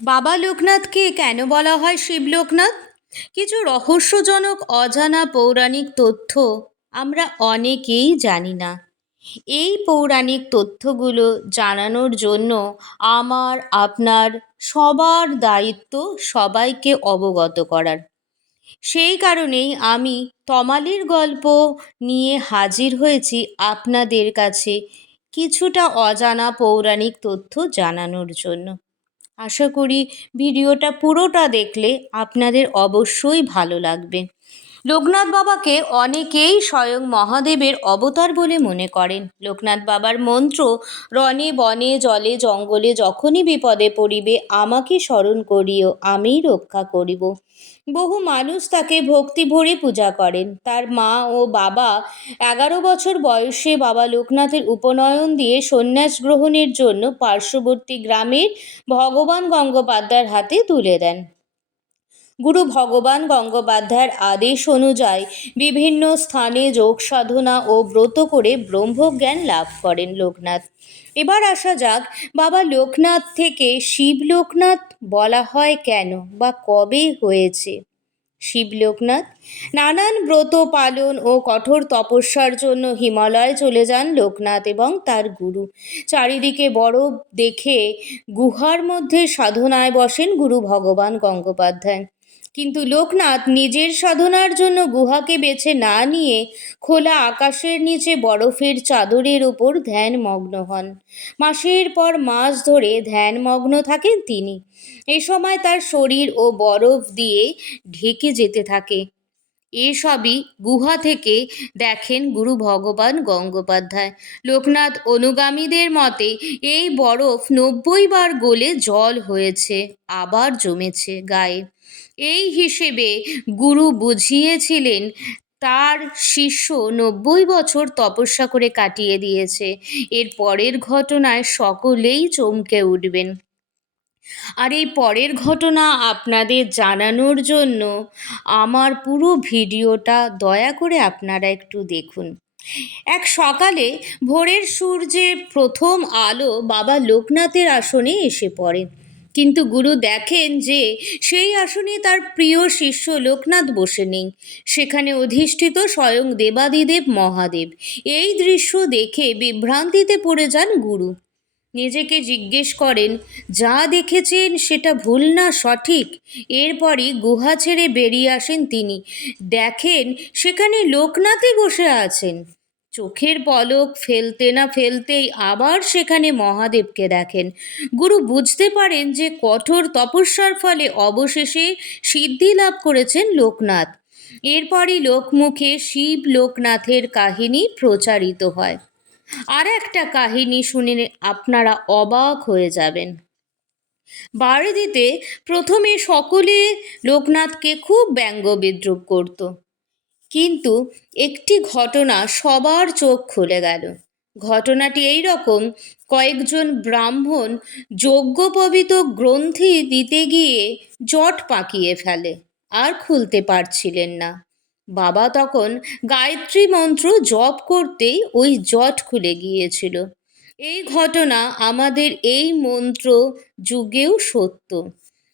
বাবা লোকনাথকে কেন বলা হয় শিবলোকনাথ? কিছু রহস্যজনক অজানা পৌরাণিক তথ্য আমরা অনেকেই জানি না। এই পৌরাণিক তথ্যগুলো জানানোর জন্য আমার, আপনার সবার দায়িত্ব সবাইকে অবগত করার। সেই কারণেই আমি তমালির গল্প নিয়ে হাজির হয়েছি আপনাদের কাছে কিছুটা অজানা পৌরাণিক তথ্য জানানোর জন্য। আশা করি ভিডিওটা পুরোটা দেখলে আপনাদের অবশ্যই ভালো লাগবে। লোকনাথ বাবাকে অনেকেই স্বয়ং মহাদেবের অবতার বলে মনে করেন। লোকনাথ বাবার মন্ত্র, রণে বনে জলে জঙ্গলে যখনই বিপদে পড়িবে আমাকে স্মরণ করিও, আমিই রক্ষা করিব। বহু মানুষ তাকে ভক্তি ভরে পূজা করেন। তার মা ও বাবা 11 বছর বয়সে বাবা লোকনাথের উপনয়ন দিয়ে সন্ন্যাস গ্রহণের জন্য পার্শ্ববর্তী গ্রামের ভগবান গঙ্গোপাধ্যায়ের হাতে তুলে দেন। গুরু ভগবান গঙ্গোপাধ্যায়ের আদেশ অনুযায়ী বিভিন্ন স্থানে যোগ সাধনা ও ব্রত করে ব্রহ্মজ্ঞান লাভ করেন লোকনাথ। এবার আসা যাক, বাবা লোকনাথ থেকে শিবলোকনাথ বলা হয় কেন বা কবে হয়েছে শিবলোকনাথ? নানান ব্রত পালন ও কঠোর তপস্যার জন্য হিমালয়ে চলে যান লোকনাথ এবং তার গুরু। চারিদিকে বরফ দেখে গুহার মধ্যে সাধনায় বসেন গুরু ভগবান গঙ্গোপাধ্যায়। কিন্তু লোকনাথ নিজের সাধনার জন্য গুহাকে বেছে না নিয়ে খোলা আকাশের নিচে বরফের চাদরের ওপর ধ্যানমগ্ন হন। মাসের পর মাস ধরে ধ্যানমগ্ন থাকেন তিনি। এ সময় তার শরীর ও বরফ দিয়ে ঢেকে যেতে থাকে। এসবই গুহা থেকে দেখেন গুরু ভগবান গঙ্গোপাধ্যায়। লোকনাথ অনুগামীদের মতে এই বরফ 90 বার গলে জল হয়েছে, আবার জমেছে গায়ে। এই হিসেবে গুরু বুঝিয়েছিলেন তার শিষ্য 90 বছর তপস্যা করে কাটিয়ে দিয়েছে। এর পরের ঘটনায় সকলেই চমকে উঠবেন। আর এই পরের ঘটনা আপনাদের জানানোর জন্য আমার পুরো ভিডিওটা দয়া করে আপনারা একটু দেখুন। এক সকালে ভোরের সূর্যের প্রথম আলো বাবা লোকনাথের আসনে এসে পড়ে। কিন্তু গুরু দেখেন যে সেই আসনে তার প্রিয় শিষ্য লোকনাথ বসে নেই। সেখানে অধিষ্ঠিত স্বয়ং দেবাদিদেব মহাদেব। এই দৃশ্য দেখে বিভ্রান্তিতে পড়ে যান গুরু। নিজেকে জিজ্ঞেস করেন, যা দেখেছেন সেটা ভুল না সঠিক? এরপরই গুহা ছেড়ে বেরিয়ে আসেন তিনি। দেখেন সেখানে লোকনাথই বসে আছেন। চোখের পলক ফেলতে না ফেলতেই আবার সেখানে মহাদেবকে দেখেন। গুরু বুঝতে পারেন যে কঠোর তপস্যার ফলে অবশেষে সিদ্ধি লাভ করেছেন লোকনাথ। এরপরই লোকমুখে শিব লোকনাথের কাহিনী প্রচারিত হয়। আর একটা কাহিনী শুনে আপনারা অবাক হয়ে যাবেন। বাড়িতে প্রথমে সকলে লোকনাথকে খুব ব্যঙ্গ বিদ্রূপ করত, কিন্তু একটি ঘটনা সবার চোখ খুলে গেল। ঘটনাটি এই রকম: কয়েকজন ব্রাহ্মণ যজ্ঞোপবীত গ্রন্থি দিতে গিয়ে জট পাকিয়ে ফেলে, আর খুলতে পারছিলেন না। বাবা তখন গায়ত্রী মন্ত্র জপ করতেই ওই জট খুলে গিয়েছিল। এই ঘটনা আমাদের এই মন্ত্র যুগেও সত্য।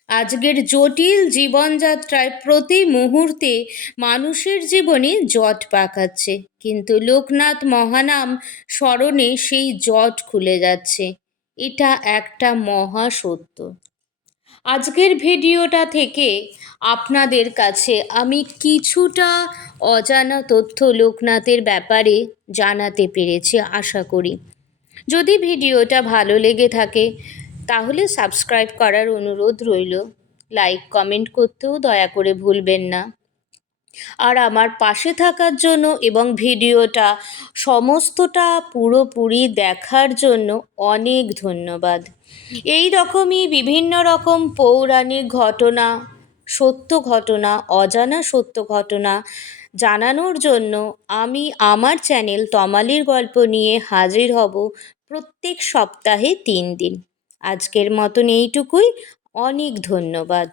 আজকের জটিল জীবনযাত্রায় প্রতি মুহূর্তে মানুষের জীবনে জট পাকাচ্ছে, কিন্তু লোকনাথ মহানাম স্মরণে সেই জট খুলে যাচ্ছে। এটা একটা মহা সত্য। আজকের ভিডিওটা থেকে আপনাদের কাছে আমি কিছুটা অজানা তথ্য লোকনাথের ব্যাপারে জানাতে পেরেছি আশা করি। যদি ভিডিওটা ভালো লেগে থাকে তাহলে সাবস্ক্রাইব করার অনুরোধ রইল। লাইক কমেন্ট করতেও দয়া করে ভুলবেন না। আর আমার পাশে থাকার জন্য এবং ভিডিওটা সমস্তটা পুরোপুরি দেখার জন্য অনেক ধন্যবাদ। এই রকমই বিভিন্ন রকম পৌরাণিক ঘটনা, সত্য ঘটনা, অজানা সত্য ঘটনা জানানোর জন্য আমি আমার চ্যানেল তমালির গল্প নিয়ে হাজির হব প্রত্যেক সপ্তাহে 3 দিন। আজকের মতন এইটুকুই। অনেক ধন্যবাদ।